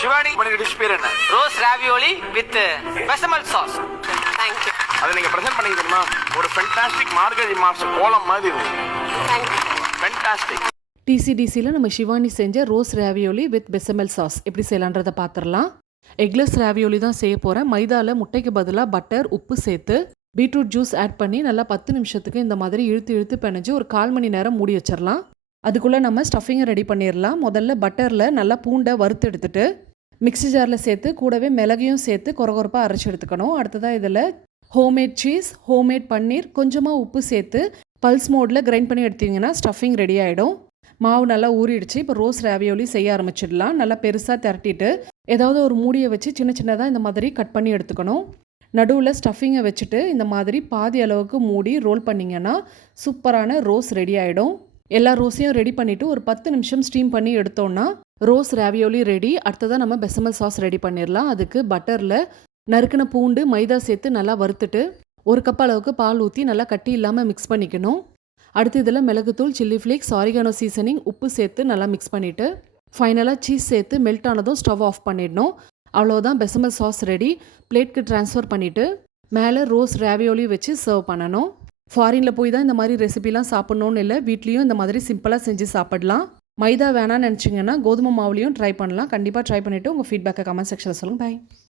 ஷிவானி பண்ணிக்க டிஷ் பேர் என்ன? Rose ravioli with bechamel sauce. Thank you. அதை நீங்க பிரசன்ட் பண்ணி தெரியுமா? ஒரு ஃபென்டாஸ்டிக் மார்கழி மாசம் கோலம் மாதிரி இருக்கு. Thank you. ஃபென்டாஸ்டிக். டிசிடிசியில் நம்ம ஷிவானி செஞ்ச rose ravioli with bechamel sauce எப்படி செய்யலான்றதை பார்த்துடலாம். எக்லெஸ் ராவியோலி தான் செய்ய போகிறேன். மைதாவில் முட்டைக்கு பதிலாக பட்டர், உப்பு சேர்த்து பீட்ரூட் ஜூஸ் ஆட் பண்ணி நல்லா 10 நிமிஷத்துக்கு இந்த மாதிரி இழுத்து பிணைஞ்சு ஒரு 1/4 மணி நேரம் மூடி வச்சிடலாம். அதுக்குள்ளே நம்ம ஸ்டஃபிங்கை ரெடி பண்ணிடலாம். முதல்ல பட்டரில் நல்லா பூண்டை வறுத்து எடுத்துட்டு மிக்ஸி ஜாரில் சேர்த்து கூடவே மிளகையும் சேர்த்து கொரகொரப்பாக அரைச்சி எடுத்துக்கணும். அடுத்ததாக இதில் ஹோம்மேட் சீஸ், ஹோம்மேட் பன்னீர், கொஞ்சமாக உப்பு சேர்த்து பல்ஸ் மோடில் கிரைண்ட் பண்ணி எடுத்தீங்கன்னா ஸ்டஃபிங் ரெடி ஆகிடும். மாவு நல்லா ஊறிடுச்சு. இப்போ ரோஸ் ராவியோலி செய்ய ஆரம்பிச்சிடலாம். நல்லா பெருசாக திரட்டிட்டு ஏதாவது ஒரு மூடியை வச்சு சின்னதாக இந்த மாதிரி கட் பண்ணி எடுத்துக்கணும். நடுவில் ஸ்டஃபிங்கை வச்சுட்டு இந்த மாதிரி பாதி அளவுக்கு மூடி ரோல் பண்ணிங்கன்னா சூப்பரான ரோஸ் ரெடி ஆகிடும். எல்லா ரோஸையும் ரெடி பண்ணிவிட்டு ஒரு 10 நிமிஷம் ஸ்டீம் பண்ணி எடுத்தோன்னா ரோஸ் ராவியோலி ரெடி. அடுத்ததாக நம்ம பெசமல் சாஸ் ரெடி பண்ணிடலாம். அதுக்கு பட்டரில் நறுக்கின பூண்டு, மைதா சேர்த்து நல்லா வறுத்துட்டு 1 கப் அளவுக்கு பால் ஊற்றி நல்லா கட்டி இல்லாமல் மிக்ஸ் பண்ணிக்கணும். அடுத்து இதில் மிளகுத்தூள், சில்லி ஃப்ளேக்ஸ், ஆரிகானோ சீசனிங், உப்பு சேர்த்து நல்லா மிக்ஸ் பண்ணிவிட்டு ஃபைனலாக சீஸ் சேர்த்து மெல்ட் ஆனதும் ஸ்டவ் ஆஃப் பண்ணிடணும். அவ்வளோதான், பெசமல் சாஸ் ரெடி. பிளேட்க்கு ட்ரான்ஸ்ஃபர் பண்ணிவிட்டு மேலே ரோஸ் ராவியோலி வச்சு சர்வ் பண்ணணும். ஃபாரினில் போய் தான் இந்த மாதிரி ரெசிபிலாம் சாப்பிட்ணுன்னு இல்லை, வீட்லேயும் இந்த மாதிரி சிம்பிளாக செஞ்சு சாப்பிடலாம். மைதா வேணான்னு நினச்சிங்கன்னா கோதுமை மாவுலையும் ட்ரை பண்ணலாம். கண்டிப்பாக ட்ரை பண்ணிவிட்டு உங்கள் ஃபீட்பேக்கை கமெண்ட் செக்ஷனில் சொல்லுங்கள். பை.